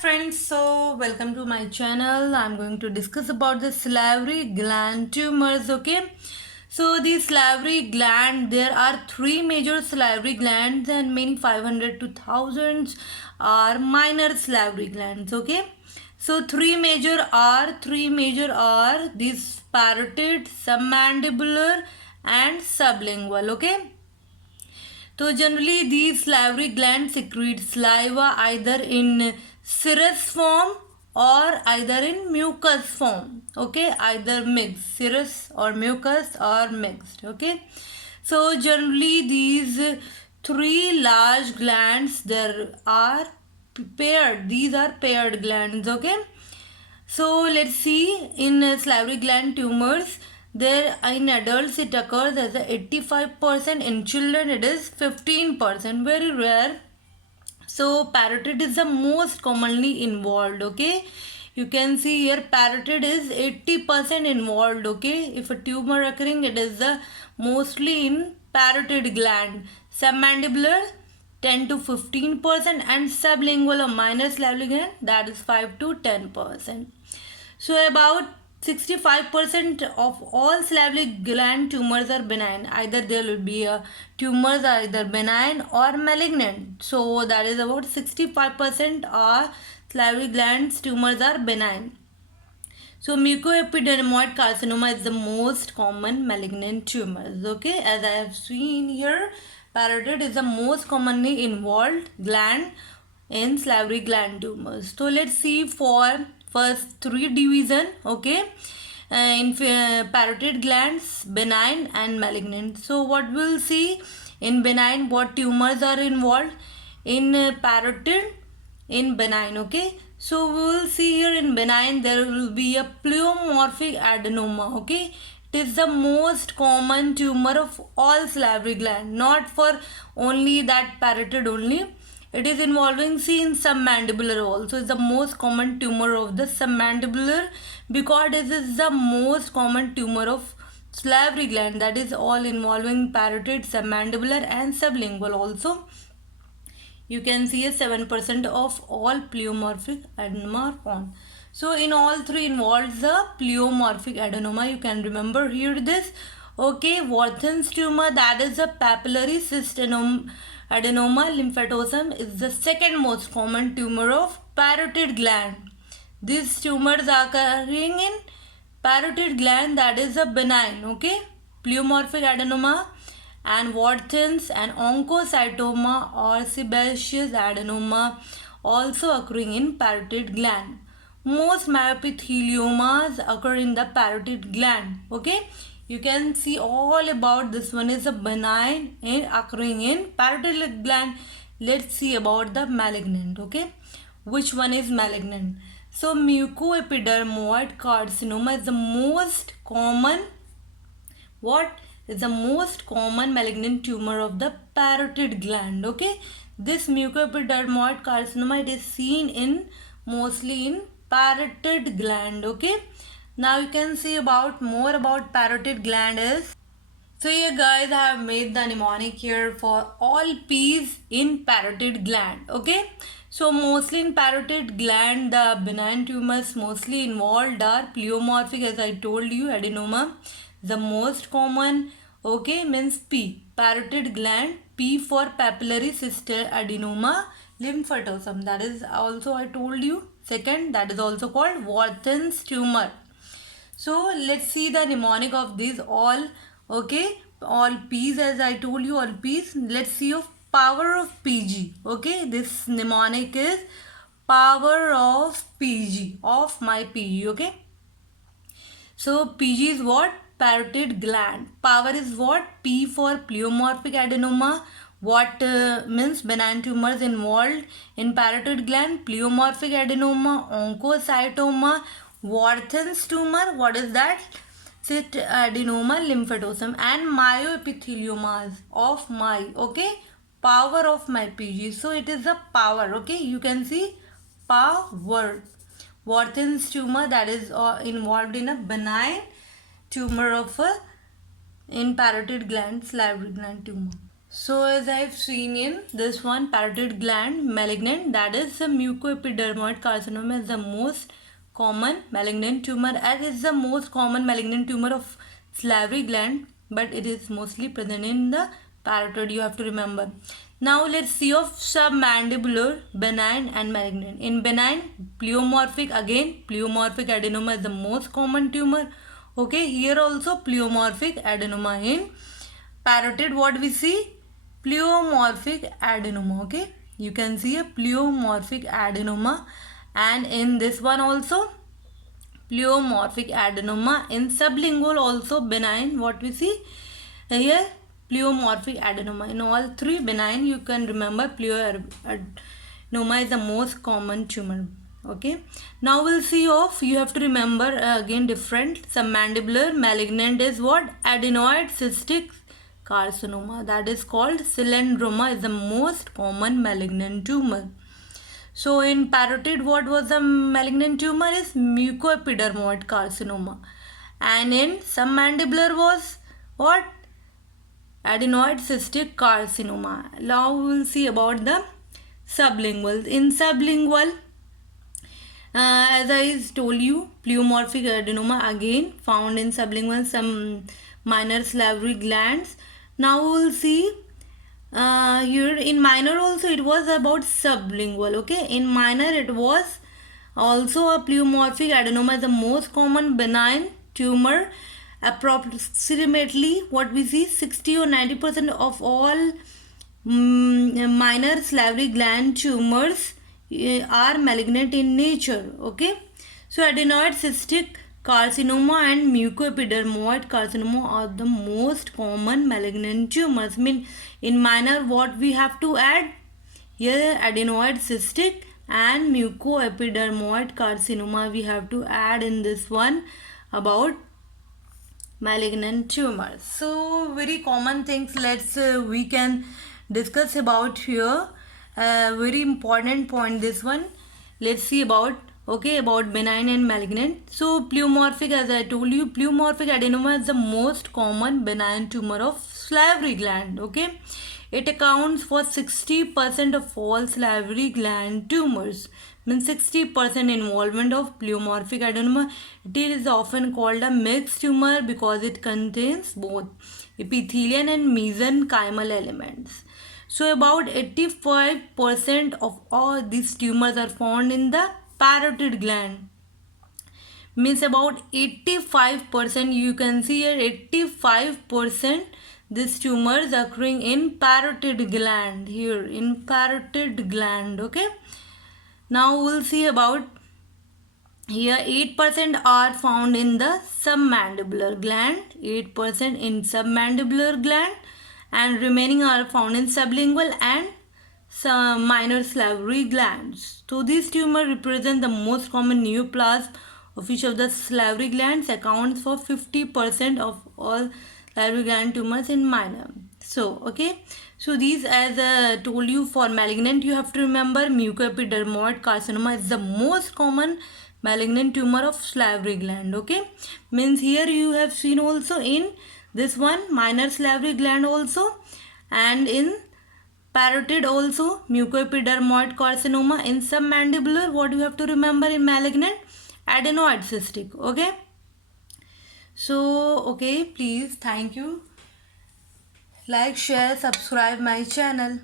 friends, so welcome to my channel. I'm going to discuss about the salivary gland tumors. Okay, so the salivary gland, there are three major salivary glands and many 500 to thousands are minor salivary glands. Okay, so three major are these parotid, submandibular and sublingual. Okay, so generally these salivary glands secrete saliva either in serous form or either in mucus form. Okay, either mixed, serous or mucus or mixed. Okay, so generally these three large glands there are paired. These are paired glands. Okay, so let's see in salivary gland tumors. There in adults it occurs as a 85%. In children it is 15%. Very rare. So parotid is the most commonly involved. Okay, you can see here parotid is 80% involved. Okay, if a tumor occurring, it is the mostly in parotid gland. Submandibular 10 to 15% and sublingual or minor salivary gland, that is 5 to 10%. So about 65% of all salivary gland tumors are benign. Either there will be a tumors are either benign or malignant. So that is about 65% are salivary glands tumors are benign. So mucoepidermoid carcinoma is the most common malignant tumors. Okay, as I have seen here, parotid is the most commonly involved gland in salivary gland tumors. So let's see for first three division. Okay, in parotid glands, benign and malignant. So what we'll see in benign, what tumors are involved in parotid, in benign. Okay, so we will see here in benign there will be a pleomorphic adenoma. Okay, it is the most common tumor of all salivary gland, not for only that parotid only. It is involving in submandibular also. It's the most common tumor of the submandibular because this is the most common tumor of salivary gland, that is all involving parotid, submandibular and sublingual also. You can see a 7% of all pleomorphic adenoma are found. So in all three involves the pleomorphic adenoma. You can remember here this. Okay, Warthin's tumor, that is a papillary cyst adenoma lymphatosum, is the second most common tumor of parotid gland. These tumors are occurring in parotid gland, that is a benign. Okay, pleomorphic adenoma and Warthin's and oncocytoma or sebaceous adenoma also occurring in parotid gland. Most myopitheliomas occur in the parotid gland. Okay, you can see all about this one is a benign and occurring in parotid gland. Let's see about the malignant. Okay, which one is malignant? So mucoepidermoid carcinoma is the most common is the most common malignant tumor of the parotid gland. Okay, this mucoepidermoid carcinoma, it is seen in mostly in parotid gland. Okay, now you can see about more about parotid gland is. So here guys, I have made the mnemonic here for all P's in parotid gland. Okay, so mostly in parotid gland the benign tumors mostly involved are pleomorphic, as I told you, adenoma. The most common, okay, means P, parotid gland. P for papillary cyst adenoma lymphatosum, that is also I told you. Second, that is also called Warthin's tumor. So let's see the mnemonic of these all. Okay, all P's, as I told you, all P's. Let's see of power of PG. Okay, this mnemonic is power of PG, of my PG. Okay, so PG is what? Parotid gland. Power is what? P for pleomorphic adenoma. What means benign tumors involved in parotid gland? Pleomorphic adenoma, oncocytoma, Warthin's tumor. What is that? Cyst adenoma lymphatosum and myoepitheliomas of my. Okay, power of my PG. So it is the power. Okay, you can see power. Warthin's tumor, that is involved in a benign tumor of a in parotid gland, salivary gland tumor. So as I've seen in this one, parotid gland malignant, that is the mucoepidermoid carcinoma is the most common malignant tumor, as is the most common malignant tumor of salivary gland, but it is mostly present in the parotid, you have to remember. Now let's see of submandibular, benign and malignant. In benign, pleomorphic, again pleomorphic adenoma is the most common tumor. Okay, here also pleomorphic adenoma. In parotid, what we see? Pleomorphic adenoma. Okay, you can see a pleomorphic adenoma, and in this one also pleomorphic adenoma. In sublingual also benign, what we see here, pleomorphic adenoma. In all three benign, you can remember pleoadenoma is the most common tumor. Okay, now we'll see of, you have to remember again different. Submandibular malignant is what? Adenoid cystic carcinoma, that is called cylindroma, is the most common malignant tumor. So in parotid, what was the malignant tumor? Is mucoepidermoid carcinoma, and in submandibular was what? Adenoid cystic carcinoma. Now we will see about the sublingual. In sublingual, as I told you, pleomorphic adenoma again found in sublingual, some minor salivary glands. Now we will see here in minor also it was about sublingual. Okay, in minor it was also a pleomorphic adenoma, the most common benign tumor. Approximately what we see, 60 or 90% of all minor salivary gland tumors are malignant in nature. Okay, so adenoid cystic carcinoma and mucoepidermoid carcinoma are the most common malignant tumors. In minor, what we have to add here? Adenoid cystic and mucoepidermoid carcinoma we have to add in this one about malignant tumors. So very common things, let's we can discuss about here. Very important point this one. Let's see about, okay, about benign and malignant. So pleomorphic, as I told you, pleomorphic adenoma is the most common benign tumor of salivary gland. Okay, it accounts for 60% of all salivary gland tumors. Means 60% involvement of pleomorphic adenoma. It is often called a mixed tumor because it contains both epithelial and mesenchymal elements. So about 85% of all these tumors are found in the parotid gland. Means about 85%, you can see here 85% these tumors occurring in parotid gland, here in parotid gland. Okay, now we'll see about here 8% are found in the submandibular gland, 8% in submandibular gland, and remaining are found in sublingual and some minor salivary glands. So these tumors represent the most common neoplasm of each of the salivary glands, accounts for 50% of all salivary gland tumors in minor. So okay, so these, as I told you, for malignant you have to remember mucoepidermoid carcinoma is the most common malignant tumor of salivary gland. Okay, means here you have seen also in this one minor salivary gland also, and in parotid also mucoepidermoid carcinoma. In submandibular, what you have to remember in malignant? Adenoid cystic. Okay, so okay, please, thank you, like, share, subscribe my channel.